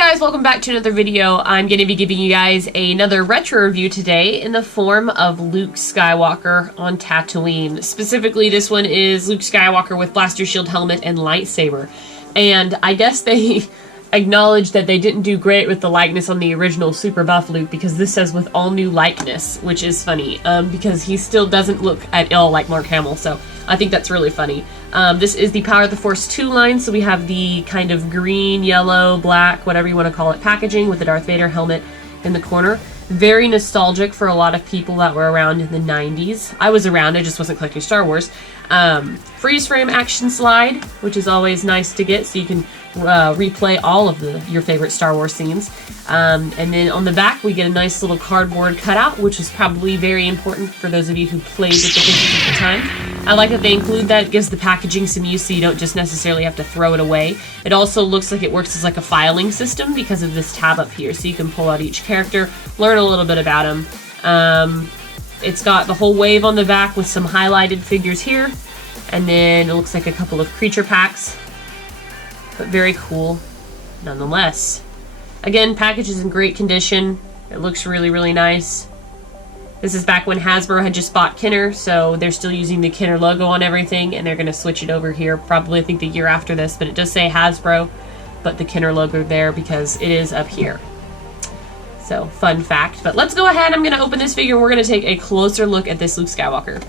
guys, welcome back to another video. I'm going to be giving you guys another retro review today in the form of Luke Skywalker on Tatooine. Specifically, this one is Luke Skywalker with blaster shield helmet and lightsaber. And I guess they acknowledged that they didn't do great with the likeness on the original super buff Luke, because this says with all new likeness, which is funny because he still doesn't look at all like Mark Hamill, so I think that's really funny. This is the Power of the Force 2 line, so we have the kind of green, yellow, black, whatever you want to call it, packaging with the Darth Vader helmet in the corner. Very nostalgic for a lot of people that were around in the 90s. I was around, I just wasn't collecting Star Wars. Freeze frame action slide, which is always nice to get, so you can replay all of your favorite Star Wars scenes. And then on the back we get a nice little cardboard cutout, which is probably very important for those of you who played with the figures at the time. I like that they include that. It gives the packaging some use, so you don't just necessarily have to throw it away. It also looks like it works as like a filing system because of this tab up here, so you can pull out each character, learn a little bit about them. It's got the whole wave on the back with some highlighted figures here, and then it looks like a couple of creature packs, but very cool nonetheless. Again, package is in great condition. It looks really, really nice. This is back when Hasbro had just bought Kenner, so they're still using the Kenner logo on everything, and they're going to switch it over here probably, I think, the year after this, but it does say Hasbro, but the Kenner logo there because it is up here. So, fun fact. But let's go ahead, I'm going to open this figure, and we're going to take a closer look at this Luke Skywalker.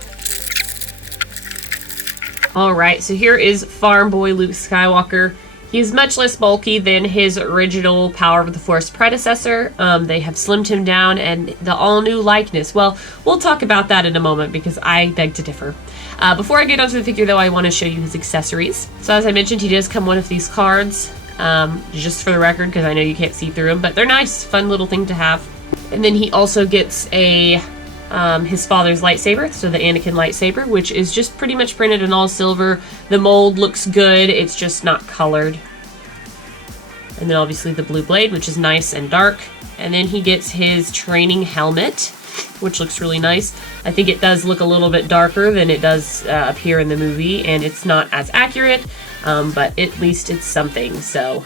Alright, so here is Farm Boy Luke Skywalker. He's much less bulky than his original Power of the Force predecessor. They have slimmed him down, and the all-new likeness. Well, we'll talk about that in a moment because I beg to differ. Before I get onto the figure, though, I want to show you his accessories. So as I mentioned, he does come one of these cards, just for the record, because I know you can't see through them, but they're nice, fun little thing to have. And then he also gets a his father's lightsaber, so the Anakin lightsaber, which is just pretty much printed in all silver. The mold looks good, it's just not colored. And then obviously the blue blade, which is nice and dark. And then he gets his training helmet, which looks really nice. I think it does look a little bit darker than it does appear in the movie, and it's not as accurate, but at least it's something, so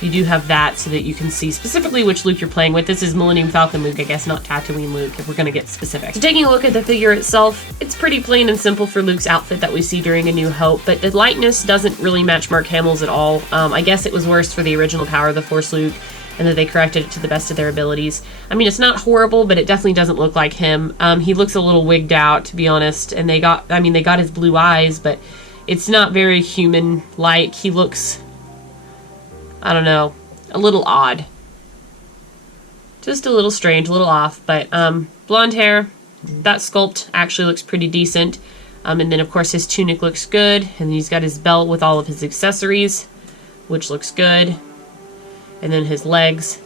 you do have that so that you can see specifically which Luke you're playing with. This is Millennium Falcon Luke, I guess, not Tatooine Luke, if we're going to get specific. So taking a look at the figure itself, it's pretty plain and simple for Luke's outfit that we see during A New Hope, but the likeness doesn't really match Mark Hamill's at all. I guess it was worse for the original Power of the Force Luke, and that they corrected it to the best of their abilities. I mean, it's not horrible, but it definitely doesn't look like him. He looks a little wigged out, to be honest, and they got his blue eyes, but it's not very human-like. He looks, I don't know, a little odd. Just a little strange, a little off, but blonde hair, that sculpt actually looks pretty decent. And then of course his tunic looks good, and he's got his belt with all of his accessories, which looks good. And then his legs.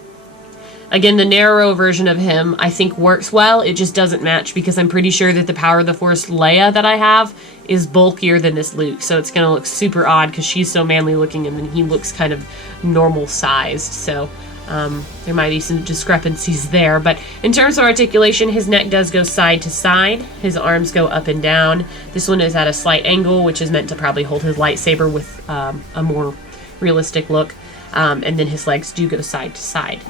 Again, the narrow version of him I think works well, it just doesn't match because I'm pretty sure that the Power of the Force Leia that I have is bulkier than this Luke, so it's gonna look super odd because she's so manly looking and then he looks kind of normal sized, so there might be some discrepancies there. But in terms of articulation, his neck does go side to side, his arms go up and down. This one is at a slight angle, which is meant to probably hold his lightsaber with a more realistic look, and then his legs do go side to side.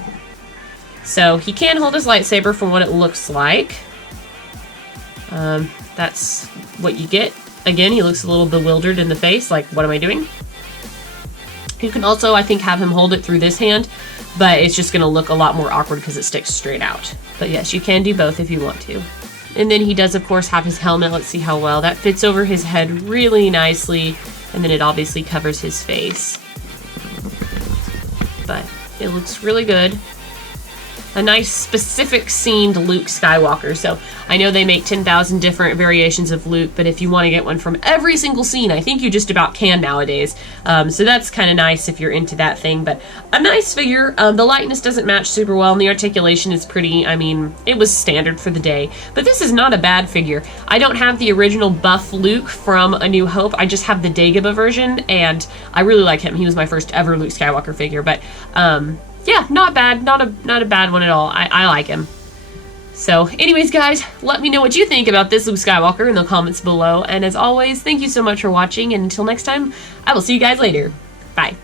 So he can hold his lightsaber from what it looks like. That's what you get. Again, he looks a little bewildered in the face, like, what am I doing? You can also, I think, have him hold it through this hand, but it's just going to look a lot more awkward because it sticks straight out. But yes, you can do both if you want to. And then he does, of course, have his helmet. Let's see how well that fits over his head really nicely, and then it obviously covers his face. But it looks really good. A nice specific scene to Luke Skywalker. So I know they make 10,000 different variations of Luke, but if you want to get one from every single scene, I think you just about can nowadays. So that's kind of nice if you're into that thing, but a nice figure. The likeness doesn't match super well, and the articulation is pretty, I mean, it was standard for the day, but this is not a bad figure. I don't have the original buff Luke from A New Hope, I just have the Dagobah version, and I really like him. He was my first ever Luke Skywalker figure, but yeah, not bad. Not a bad one at all. I like him. So, anyways, guys, let me know what you think about this Luke Skywalker in the comments below. And as always, thank you so much for watching. And until next time, I will see you guys later. Bye.